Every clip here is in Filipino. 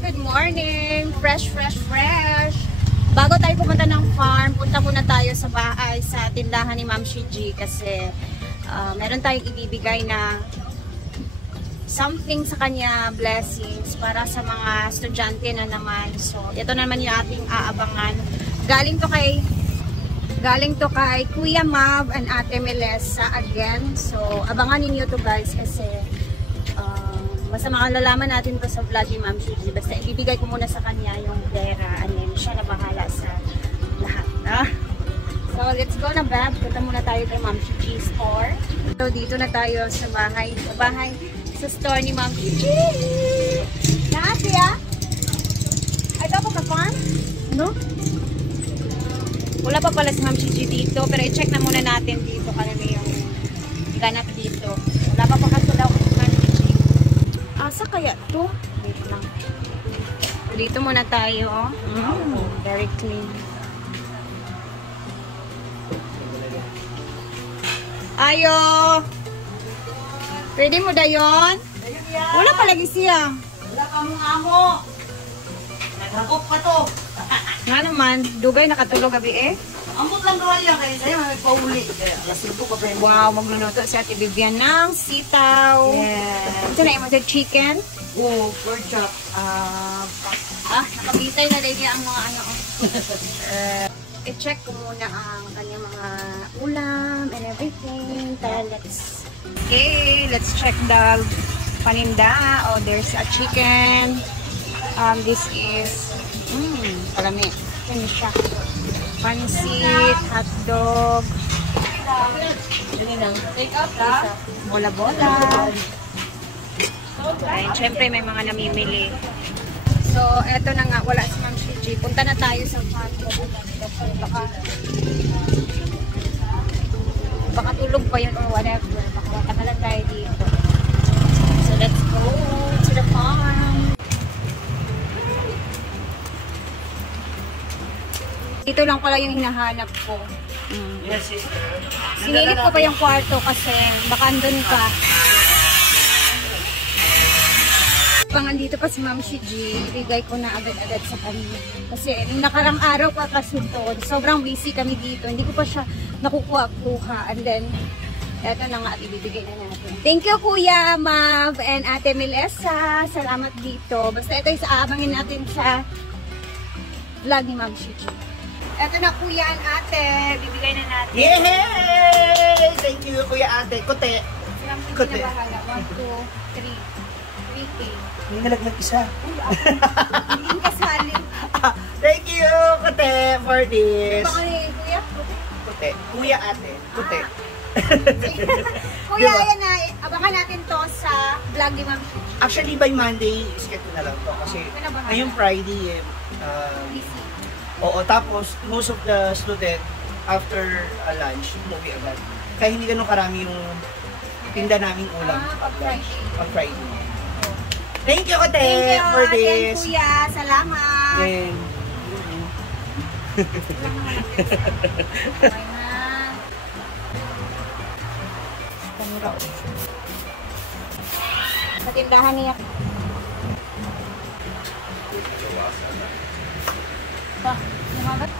good morning! Fresh, fresh, fresh! Bago tayo pumunta ng farm, punta muna tayo sa bahay sa tindahan ni Ma'am Shiji kasi meron tayong ibibigay na something sa kanya, blessings para sa mga estudyante na naman. So, ito naman yung ating aabangan. Galing to kay Kuya Mav and Ate Melissa again. So, abangan ninyo to guys kasi basta makalalaman natin to sa vlog ni Ma'am Shiji. Basta ibibigay ko muna sa kanya yung pera and then siya na bahala sa lahat. So, let's go na Bab. Punta muna tayo kay Ma'am Shiji store. So, dito na tayo sa bahay. Sa store ni Ma'am Shiji. Naasya? Ay, ito pa ka-farm? No? Wala pa pala si Ma'am Shiji dito. Pero i-check na muna natin dito kung ano yung ganap dito. Wala pa kasulaw kung Ma'am Shiji. Asa kaya to? Wait lang. Dito muna tayo. Very clean. Ayo! Pwede mo dayon? Wala pa lagi siya. Wala ka mong amo. Naghagop pa to. Nga naman, dugay nakatulog gabi eh. Ambot lang kaya kayo sa'yo, may pauli. Alas 5 pa friend. Wow, magluluto si Ate Vivian ng sitaw. Yes. Ito na yung mga chicken. Oh, pork chop. Nakabitay na din ang mga ano. I-check ko muna ang kanyang mga ulam and everything. Tara, let's check the paninda. Oh, there's a chicken. This is palami. Yan siya. Pansit, hotdog. Take out ha? Bola-bola. Ay, syempre may mga namimili. So, eto na nga. Wala si Ma'am Shiji. Punta na tayo sa farm. Baka tulog pa yun or whatever. Baka matagalan tayo dito. So, let's go to the farm. Dito lang pala yung hinahanap ko. Yes, sister. Sinilip ko pa yung kwarto kasi baka andun ka. Pag andito pa si Ma'am Shiji, ibigay ko na agad-agad sa kanya. Kasi nung nakarang araw pa kasunod, sobrang busy kami dito. Hindi ko pa siya nakukuha. And then, eto na nga, ibibigay na natin. Thank you Kuya Mav and Ate Melissa. Salamat dito. Basta ito yung aabangin natin sa vlog ni Ma'am Shiji. Eto na Kuya and Ate, bibigay na natin. Yay! Thank you Kuya Ate. Kote. Kote. 1, 2, 3. 3K. May nalaglag isa. Hindi kasali. Thank you Kote for this. Baka ni Kuya? Kote. Kuya Ate. Kote. Kuya, ayan na. Abangan natin to sa vlog ni Ma'am Shiji. Actually, by Monday, schedule na lang to. Kasi ngayong Friday, Busy. oo, tapos most of the student after lunch, umuwi agad. Kaya hindi ganun karami yung tinda naming ulam Pag Friday. pag Friday. Thank you, Kote, Thank you, for Ate this. Kuya. Salamat. And, Okay na. Sa tindahan niya. Lumagat.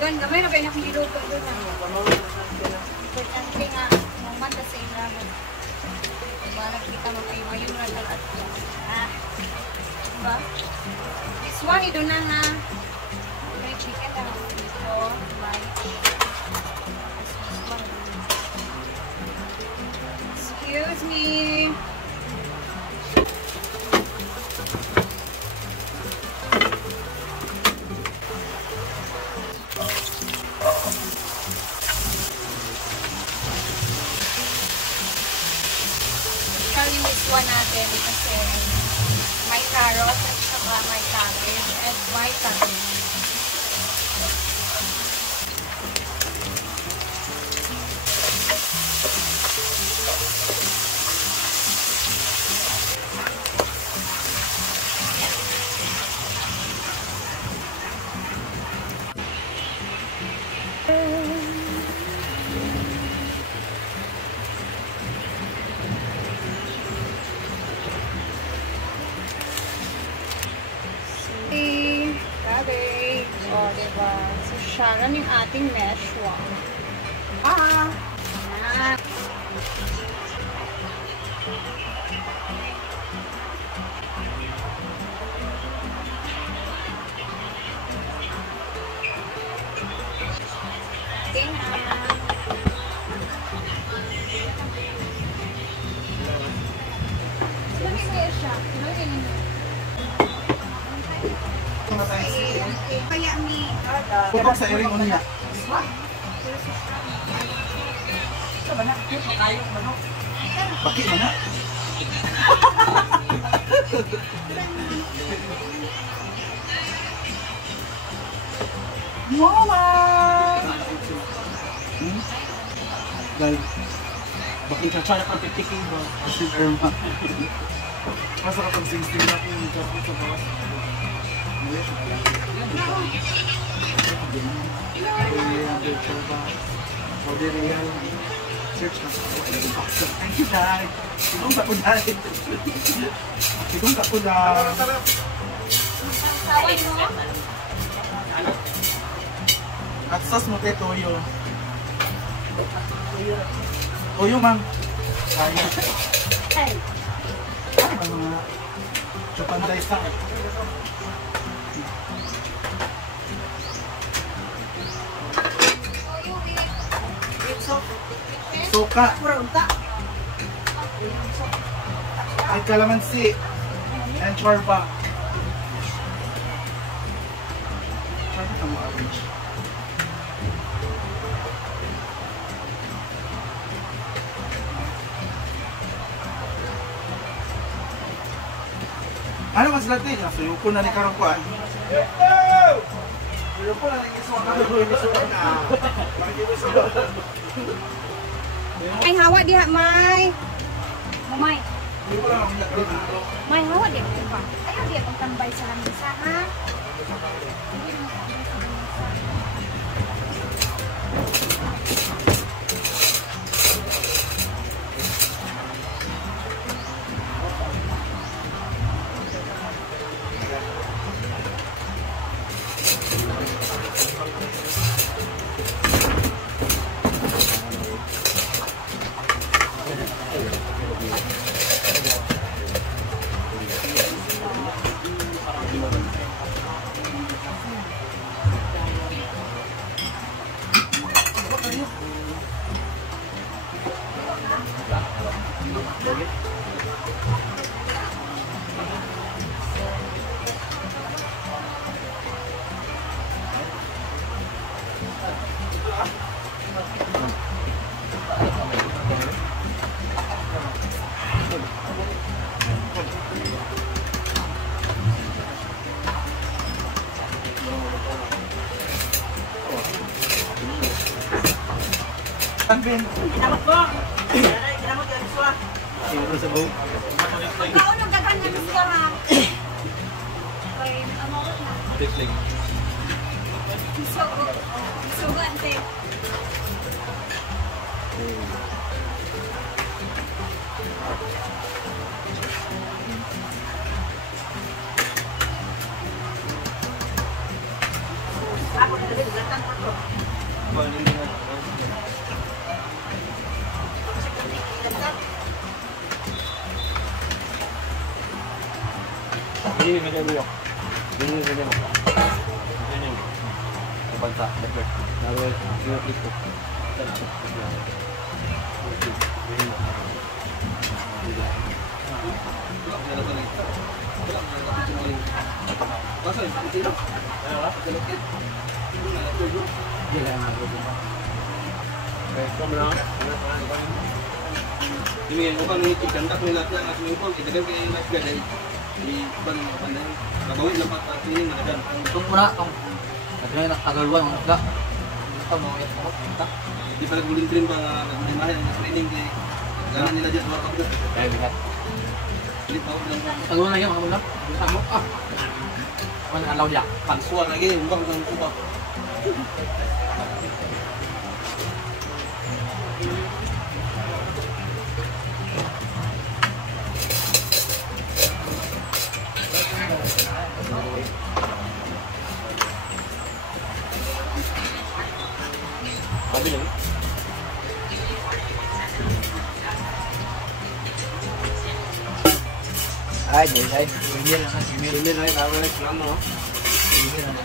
Doon, gamay na ba yung niluto doon? Importante nga, Diba, nakita mo kayo yung radal at diba? This one, ito na nga. May chicken na dito. Excuse me. Yung miswa natin kasi may carrot at saka may cabbage and white cabbage. Cabbage. O, diba? So, siya lang yung ating meshwa. Ayan. Putok sa iring uno niya. Bakit mo na? Mama! Dahil, bakit ka sana pang titiking ba? Kasi Irma. Masa kapag sing-sing natin yung kapit sa bawas. Thank you, Dad. Sigong ka po, Dad. Sigong ka po, Dad. Saway mo? At sauce mo kay Toyo. Toyo, ma'am. Kaya. Ano mga chupanday sa Soka. Ay kalamansi. And chorba. Chorba ka mo orange. Ano mas latin? Suyuko na ni karong kuan. Suyuko na ni isuwa ka. May hawa diha, May. May. May hawa diha. Ayaw diha pagtambay sa lamisa, ha? Tanpin. Kinamot mo! Kinamot yan, iswa! Sino sa buhok? Pagkaon ng dagan na siya, ha? Okay, amawat na. Pipling. So, gante. Ako na dali, gatan pa to. Ini ganyan mo. Ini ganyan mo. Ganyan mo. Bansa, leper. Naroon, sinapit ko. Ini yang bukan ini ikan tak melihatnya nggak seminggu kita kan kayak nggak ada di ban pandai kagawin lepas ini nggak ada. Itong muna, itong Lagyan na nakagaluan, mga isda. Ito, mga itlog, kita. Di pala gulin-gulin pa nagmamahay ang training kay gana nila dyan mga kapatid. Kaya bigat. Hindi pa ako lang. Tagaluan na yan, mga muna. Tamo, Ano alaw niya? Pansuan lagi, umbang ng kubak. Ay, ay. Bumili lang, bumili. Hindi na ikaw na lang mo. Bumili lang.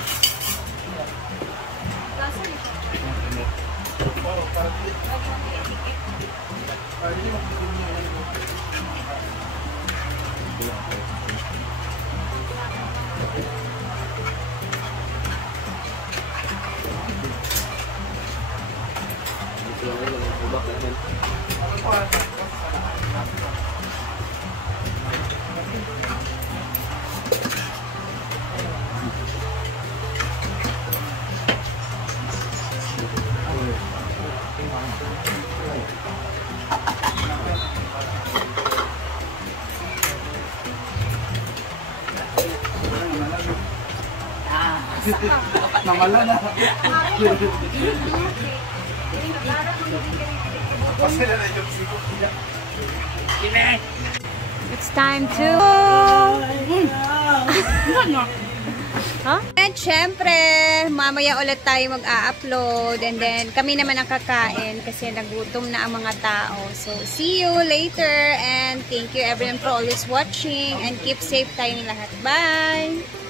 Namala na. It's time to... Huh? And syempre, mamaya ulit tayo mag-a-upload and then kami naman ang kakain kasi nagutom na ang mga tao. So, see you later and thank you everyone for always watching and keep safe tayong lahat. Bye!